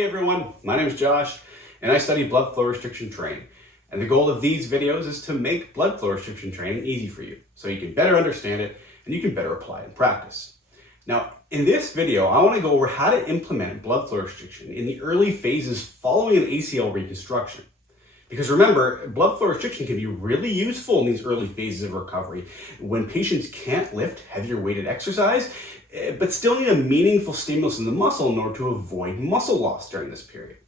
Hey everyone, my name is Josh and I study blood flow restriction training. And the goal of these videos is to make blood flow restriction training easy for you so you can better understand it and you can better apply it in practice. Now, in this video, I want to go over how to implement blood flow restriction in the early phases following an ACL reconstruction. Because remember, blood flow restriction can be really useful in these early phases of recovery when patients can't lift heavier weighted exercise, but still need a meaningful stimulus in the muscle in order to avoid muscle loss during this period.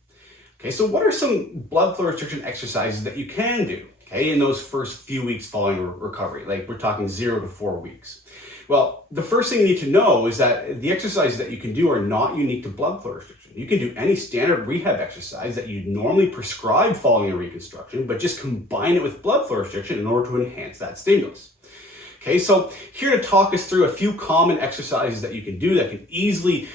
Okay, so what are some blood flow restriction exercises that you can do, in those first few weeks following recovery? Like we're talking 0 to 4 weeks. Well, the first thing you need to know is that the exercises that you can do are not unique to blood flow restriction. You can do any standard rehab exercise that you'd normally prescribe following a reconstruction, but just combine it with blood flow restriction in order to enhance that stimulus. Okay, so here to talk us through a few common exercises that you can do that can easily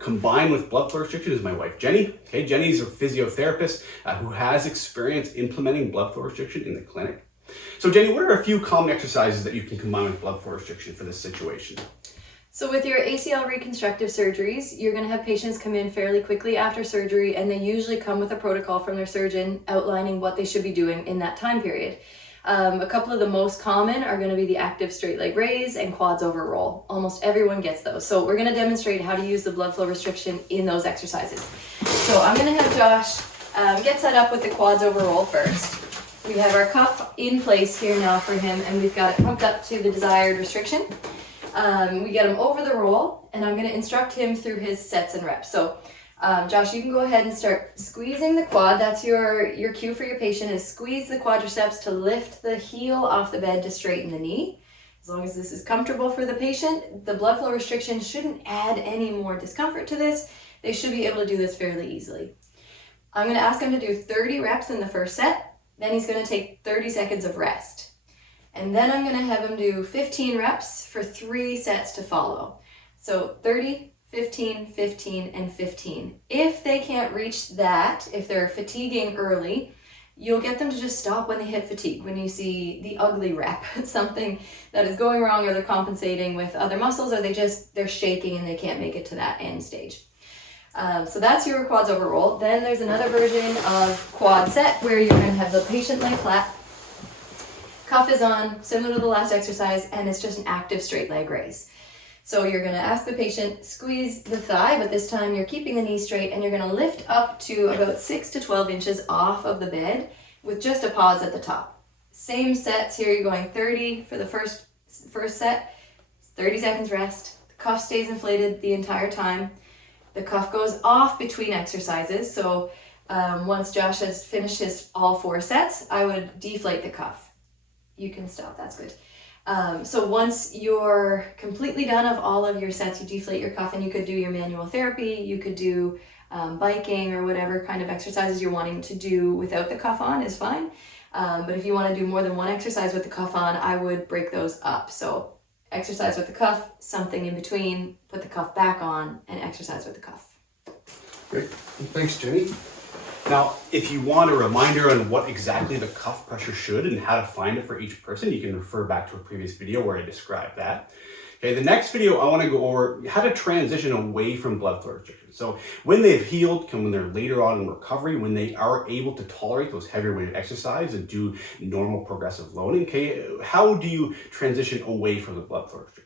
combine with blood flow restriction is my wife, Jenny. Okay, Jenny is a physiotherapist who has experience implementing blood flow restriction in the clinic. So Jenny, what are a few common exercises that you can combine with blood flow restriction for this situation? So with your ACL reconstructive surgeries, you're going to have patients come in fairly quickly after surgery, and they usually come with a protocol from their surgeon outlining what they should be doing in that time period. A couple of the most common are going to be the active straight leg raise and quads over roll. Almost everyone gets those. So we're going to demonstrate how to use the blood flow restriction in those exercises. So I'm going to have Josh get set up with the quads over roll first. We have our cuff in place here now for him, and we've got it pumped up to the desired restriction. We get him over the roll, and I'm going to instruct him through his sets and reps. So Josh, you can go ahead and start squeezing the quad. That's your cue for your patient, is squeeze the quadriceps to lift the heel off the bed to straighten the knee. As long as this is comfortable for the patient, the blood flow restriction shouldn't add any more discomfort to this. They should be able to do this fairly easily. I'm going to ask him to do 30 reps in the first set. Then he's going to take 30 seconds of rest. And then I'm going to have him do 15 reps for 3 sets to follow. So 30, 15, 15, and 15. If they can't reach that, if they're fatiguing early, you'll get them to just stop when they hit fatigue. When you see the ugly rep, something that is going wrong, or they're compensating with other muscles, or they're shaking and they can't make it to that end stage. So that's your quads over roll. Then there's another version of quad set where you're going to have the patient lay flat. Cuff is on, similar to the last exercise, and it's just an active straight leg raise. So you're going to ask the patient, squeeze the thigh, but this time you're keeping the knee straight, and you're going to lift up to about 6 to 12 inches off of the bed with just a pause at the top. Same sets here. You're going 30 for the first set, 30 seconds rest. The cuff stays inflated the entire time. The cuff goes off between exercises. So once Josh has finished his all 4 sets, I would deflate the cuff. You can stop, that's good. So once you're completely done of all of your sets, you deflate your cuff, and you could do your manual therapy, you could do biking, or whatever kind of exercises you're wanting to do without the cuff on is fine. But if you want to do more than one exercise with the cuff on, I would break those up. So exercise with the cuff, something in between, put the cuff back on, and exercise with the cuff. Great, thanks Jenny. Now, if you want a reminder on what exactly the cuff pressure should and how to find it for each person, you can refer back to a previous video where I described that. Okay, the next video I want to go over how to transition away from blood flow restriction. So when they've healed, when they're later on in recovery, when they are able to tolerate those heavier weighted exercise and do normal progressive loading, how do you transition away from the blood flow restriction?